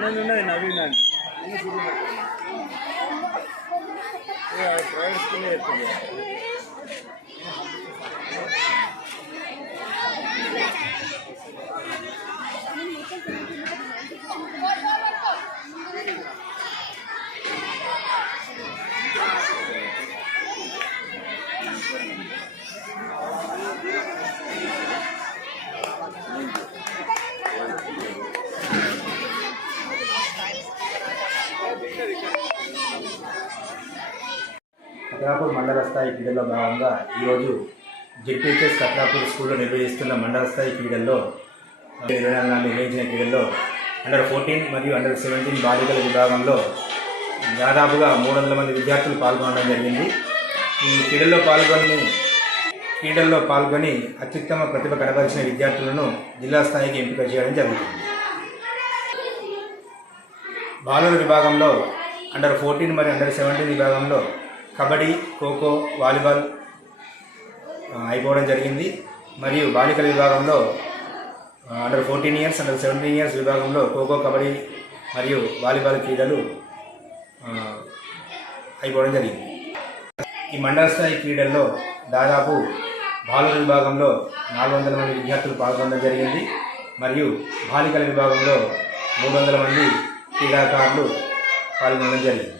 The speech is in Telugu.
ఆనంద్ ఉన్నది నవీన్ అని ప్రైవేట్ స్కూల్ చేస్తుంది మండల స్థాయి క్రీడల్లో భాగంగా ఈరోజు జెడ్పీహెచ్ఎస్ కత్రాపూర్ స్కూల్లో నిర్వహిస్తున్న మండల స్థాయి క్రీడల్లో ఇరవై నాలుగు నిర్వహించిన క్రీడల్లో అండర్ ఫోర్టీన్ మరియు అండర్ సెవెంటీన్ బాలికల విభాగంలో దాదాపుగా మూడు వందల మంది విద్యార్థులు పాల్గొనడం జరిగింది. ఈ క్రీడల్లో పాల్గొని క్రీడల్లో పాల్గొని అత్యుత్తమ ప్రతిభ కనబరిచిన విద్యార్థులను జిల్లా స్థాయికి ఎంపిక చేయడం జరుగుతుంది. బాలుల విభాగంలో అండర్ ఫోర్టీన్ మరియు అండర్ సెవెంటీన్ విభాగంలో కబడ్డీ ఖోఖో వాలీబాల్ అయిపోవడం జరిగింది. మరియు బాలికల విభాగంలో under fourteen years under seventeen years విభాగంలో ఖోఖో కబడ్డీ మరియు వాలీబాల్ క్రీడలు అయిపోవడం జరిగింది. ఈ మండల స్థాయి క్రీడల్లో దాదాపు బాలుల విభాగంలో నాలుగు వందల మంది విద్యార్థులు పాల్గొనడం జరిగింది. మరియు బాలికల విభాగంలో మూడు వందల మంది క్రీడాకారులు పాల్గొనడం జరిగింది.